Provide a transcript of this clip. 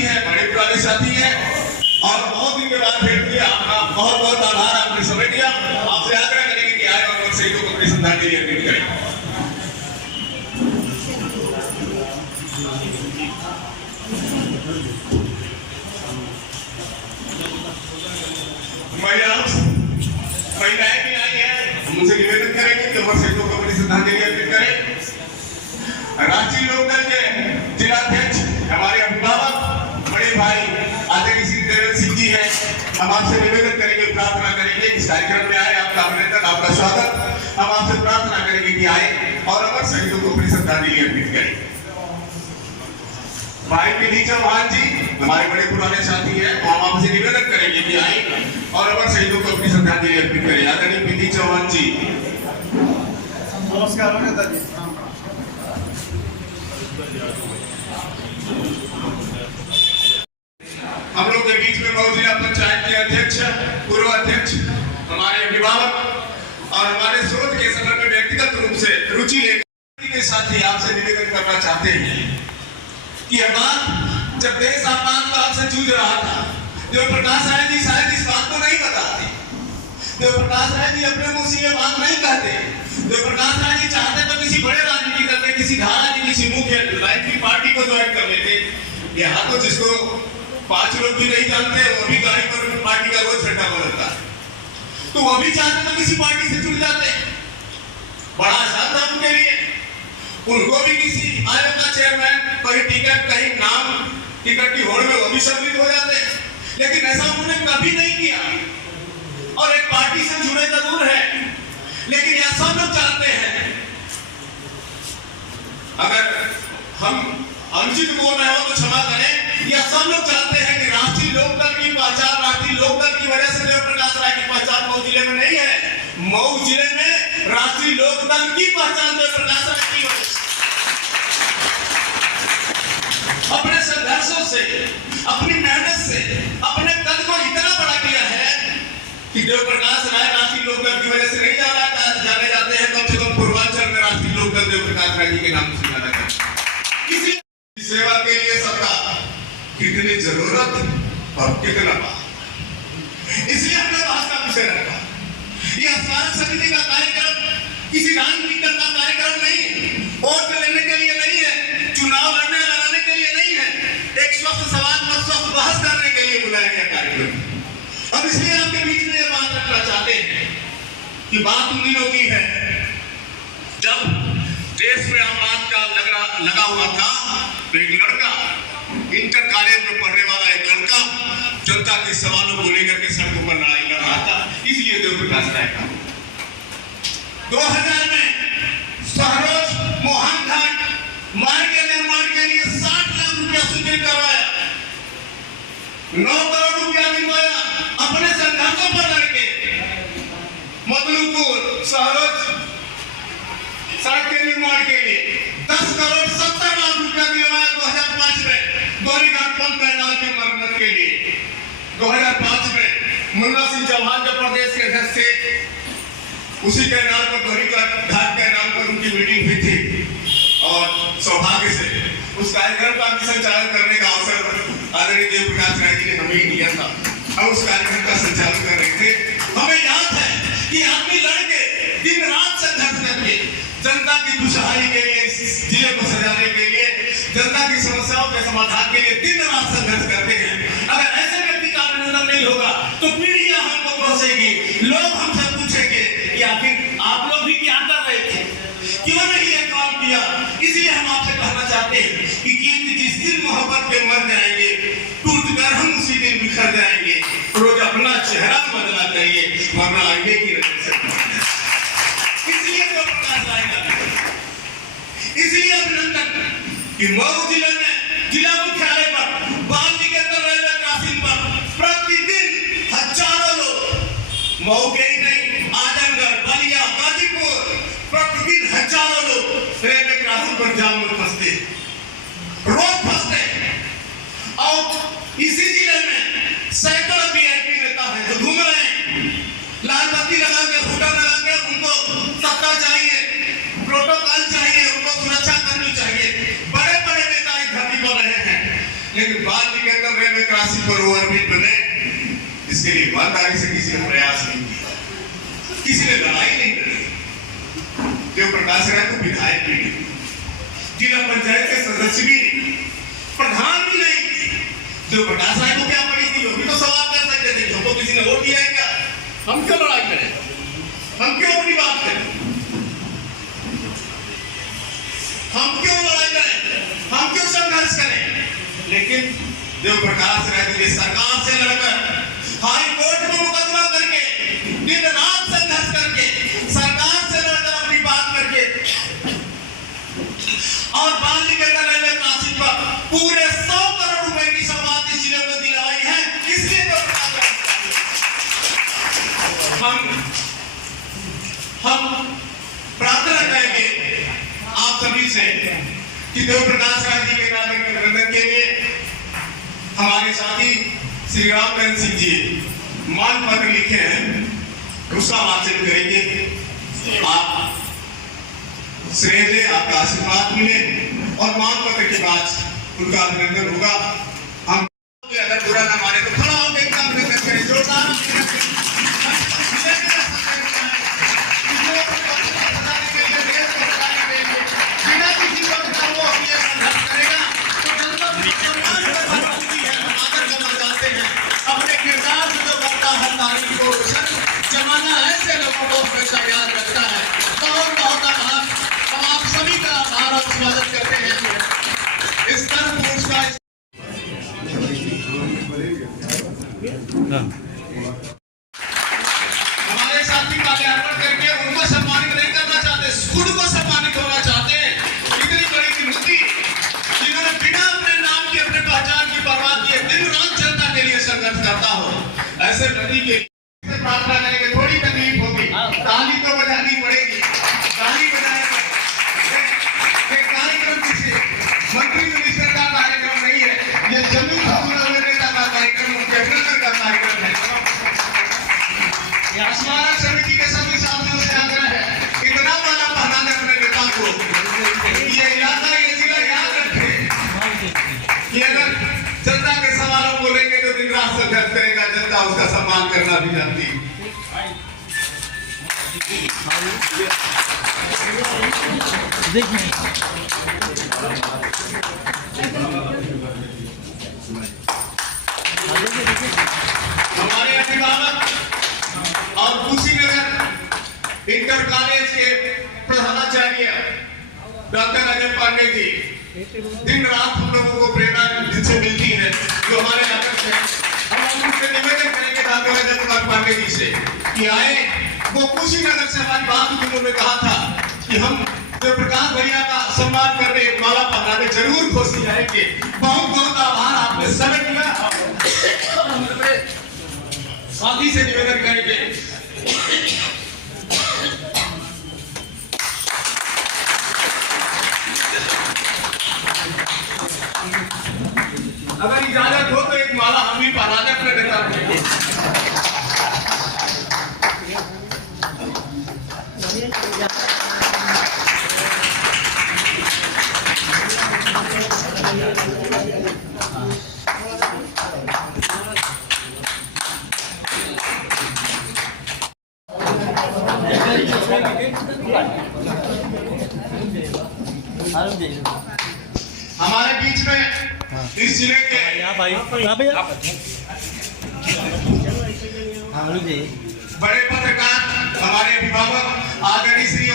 साथी है, बड़े पुराने साथी है और बहुत दिन के बाद भेंट हुई। आपका बहुत बहुत आभार, आपने समय दिया। आपसे आग्रह करेंगे कि आए और शहीदों को अपनी श्रद्धांजलि अर्पित करें। महिलाएं भी आई हैं, हम उनसे निवेदन करेंगे कि अमर शहीदों को अपनी श्रद्धांजलि अर्पित करें। राष्ट्रीय लोकदल के जिलाध्यक्ष हमारे अभिभावक बड़े भाई आदरणीय श्री देवेंद्र सिंह जी हैं, हम आपसे निवेदन करेंगे, प्रार्थना करेंगे इस कार्यक्रम में आए। आपका अभिनंदन, आपका स्वागत। हम आपसे प्रार्थना करेंगे कि आए और अमर शहीदों को अपनी श्रद्धांजलि अर्पित करें। भाई विधि चौहान जी हमारे बड़े पुराने साथी हैं, हम आपसे निवेदन करेंगे कि आए और अमर शहीदों को अपनी श्रद्धांजलि अर्पित करें। आदरणीय विधि चौहान जी। नमस्कार नेताजी। हम लोग के बीच में मऊ जिला पंचायत के अध्यक्ष, पूर्व अध्यक्ष, हमारे अभिभावक और हमारे स्रोत के सफर में व्यक्तिगत रूप से रुचि लेकर के साथ ही आपसे निवेदन करना चाहते हैं कि यह बात जब देश आपातकाल से जूझ रहा था, देवप्रकाश राय जी शायद इस बात को नहीं बताते। देवप्रकाश राय जी अपने मुंह से ये बात नहीं कहते। देवप्रकाश राय जी चाहते तो किसी बड़े राजनीति करते, किसी धारा जी, किसी मुख्य राजनीतिक पार्टी को ज्वाइन कर लेते। यहाँ तो जिसको 5 लोग भी नहीं जानते, वो भी गाड़ी पर पार्टी का रोज झंडा बदलता है, तो वो भी चाहते तो किसी पार्टी से जुड़ जाते। बड़ा आसान था उनके लिए, उनको भी किसी आयोग का चेयरमैन, कहीं टिकट, कहीं नाम टिकट की होड़ में वो भी सम्मिलित हो जाते। लेकिन ऐसा उन्होंने कभी नहीं किया और एक पार्टी से जुड़े जरूर है, लेकिन यह सब लोग चाहते हैं, अगर हम अनुचित बोल रहे हो तो क्षमा करें, यह सब लोग चाहते हैं कि राष्ट्रीय लोकदल की पहचान, राष्ट्रीय लोकदल की वजह से देवप्रकाश राय की पहचान मऊ जिले में नहीं है। मऊ जिले में राष्ट्रीय लोकदल की पहचान देवप्रकाश राय की वजह से, अपने संघर्षों से, अपनी मेहनत से, अपने कद को इतना बड़ा किया है कि देवप्रकाश राय राष्ट्रीय लोकदल की वजह से नहीं जाने जाते हैं, कम से कम पूर्वांचल में राष्ट्रीय लोकदल देवप्रकाश राय जी के नाम से जाना जाता है। सेवा के लिए सबका कितनी जरूरत और कितना बात, इसलिए हमने बहस का विषय रखा। यह स्मारक समिति का कार्यक्रम किसी राजनीति का कार्यक्रम नहीं, वोट लेने के लिए नहीं है, चुनाव लड़ने लड़ाने के लिए नहीं है, एक स्वस्थ सवाल पर स्वस्थ बहस करने के लिए बुलाया गया कार्यक्रम। अब इसलिए आपके बीच में यह बात रखना चाहते हैं कि बात उन दिनों की है जब देश में आपात का लगा हुआ था, तो एक लड़का, इंटर कॉलेज में पढ़ने वाला एक लड़का जनता के सवालों को लेकर के सड़कों पर लड़ाई लड़ रहा था। इसलिए देवप्रकाश राय का 2000 में सहरोज मोहन घाट मार्ग के निर्माण के लिए 60 लाख रुपया स्वीकृत करवाया, 9 करोड़ रुपया दिलवाया अपने संघर्षों पर लड़के। मतलूपुर सहरोज सड़क के निर्माण के लिए 10 करोड़ 70 लाख रुपया दिलवाया 2005 में गौरीघाट पंप कैनाल की मरम्मत के लिए। 2005 में मुन्ना सिंह चौहान जब प्रदेश के अध्यक्ष थे, उसी कैनाल पर गौरीघाट कैनाल पर उनकी मीटिंग हुई थी और सौभाग्य से उस कार्यक्रम का भी संचालन करने का अवसर आदरणीय देवप्रकाश राय जी ने हमें दिया था। हम उस कार्यक्रम का संचालन कर रहे थे। हमें याद है कि आदमी लड़के दिन रात संघर्ष करके जनता की खुशहाली के लिए, इस जिले को सजाने के लिए, जनता की समस्याओं के समाधान के लिए दिन रात संघर्ष करते हैं। अगर ऐसे व्यक्ति का अभिनंदन नहीं होगा तो पीढ़ियां हमको पहुंचेगी, लोग हमसे पूछेंगे कि आखिर आप लोग भी क्या कर रहे थे, क्यों नहीं ये काम किया। इसलिए हम आपसे कहना चाहते हैं कि जिस दिन मोहब्बत के मर जाएंगे, टूट कर हम उसी दिन बिखर जाएंगे। रोज अपना चेहरा बदला करिए, वरना आईने की नजर से इसलिए अभिनंदन कि मऊ जिले में जिला मुख्यालय पर बाल निकेतन रेलवे क्रॉसिंग पर प्रतिदिन हजारों लोग, मऊ के ही नहीं, आजमगढ़, बलिया, गाजीपुर, प्रतिदिन हजारों लोग रेलवे क्रॉसिंग पर जाम में फंसते, रोज फंसते। और इसी जिले में सैकड़ों वीआईपी नेता हैं जो घूम रहे हैं, लाल बत्ती लगा के, हुडा लगा के, उनको सत्ता चाहिए, प्रोटोकॉल चाहिए, उनको सुरक्षा करनी चाहिए। बड़े बड़े नेता इस धरती पर रहे हैं, लेकिन बाल निकेतन रेलवे क्रॉसिंग पर ओवरब्रिज बने, इसके लिए ईमानदारी से किसी ने प्रयास नहीं किया, किसी ने लड़ाई नहीं लड़ी। देवप्रकाश राय तो विधायक भी नहीं, जिला पंचायत के सदस्य भी नहीं, प्रधान भी नहीं। देवप्रकाश राय को क्या पड़ी थी, वो भी तो सवाल कर सकते थे, हमको किसी ने वोट दिया है क्या, हम क्यों लड़ाई करें, हम क्यों अपनी बात करें, हम क्यों लड़ाई करें, हम क्यों संघर्ष करें। लेकिन देवप्रकाश राय जी सरकार से लड़कर, हाई कोर्ट में मुकदमा करके, दिन रात संघर्ष करके, सरकार से लड़कर अपनी बात करके, और बाल निकेतन रेलवे क्रॉसिंग पर पूरे 100 करोड़ रुपए की सौगात इस जिले को दिलाई है। इसलिए हम प्रार्थना करेंगे आप सभी से कि देवप्रकाश राय जी के नाम के अभिनंदन के लिए हमारे साथी श्री राम सिंह जी मान पत्र लिखे हैं, उसका वाचन करेंगे। आप श्रेय दे, आपका आशीर्वाद मिले और मान पत्र के बाद उनका अभिनंदन होगा। हम अगर बुरा ना माने तो खड़ा होकर इनका अभिनंदन करें, जोरदार। जमाना ऐसे लोगों को हमेशा याद रखता है। बहुत बहुत आभार, हम आप सभी का आभार और स्वागत करते हैं। इस तरह पुरस्कार हमारे साथी माल्यार्पण करके उनको सम्मानित नहीं करना चाहते, खुद को सम्मानित होना चाहते हैं। इतनी बड़ी गिनती जिन्होंने बिना अपने नाम की, अपने पहचान की परवाह किए दिन रात जनता के लिए संघर्ष करता हो, ऐसे नदी के प्रार्थना करेंगे। थोड़ी तकलीफ होगी, ताली तो बजानी पड़ेगी, ताली बजाएंगे। ये कार्यक्रम किसी मंत्री मिनिस्टर का कार्यक्रम नहीं है, ये जमीन हुए नेता का कार्यक्रम, उनके अभिनंदन का कार्यक्रम है। स्मारक समिति के सभी साथियों से आग्रह है, इतना माला पहना दे अपने नेता को, ये इलाका, ये जिला याद रखे कि अगर जनता के सवालों को लेकर तो दिन रात संघर्ष करेगा, जनता उसका सम्मान करना भी जानती है। हमारे अभिभावक और कुशीनगर इंटर कॉलेज के प्रधानाचार्य डॉक्टर अजय पांडे जी, दिन रात हम लोगों को प्रेरणा जिनसे मिलती है, जो हमारे आदर्श हैं, हम उनसे निवेदन करेंगे डॉक्टर अजय कुमार पांडे जी से कि आए। वो कुशीनगर से हमारी बात हुई, उन्होंने कहा था कि हम देवप्रकाश भैया का सम्मान करने, माला पहनाने जरूर कोशिश आएंगे। बहुत बहुत आभार, आपने समय दिया। साथी से निवेदन करेंगे, अगर इजाजत हो तो एक माला हम भी पहना दे अपने नेता को। हमारे बीच में इस जिले के बड़े पत्रकार, हमारे अभिभावक आदरणीय श्री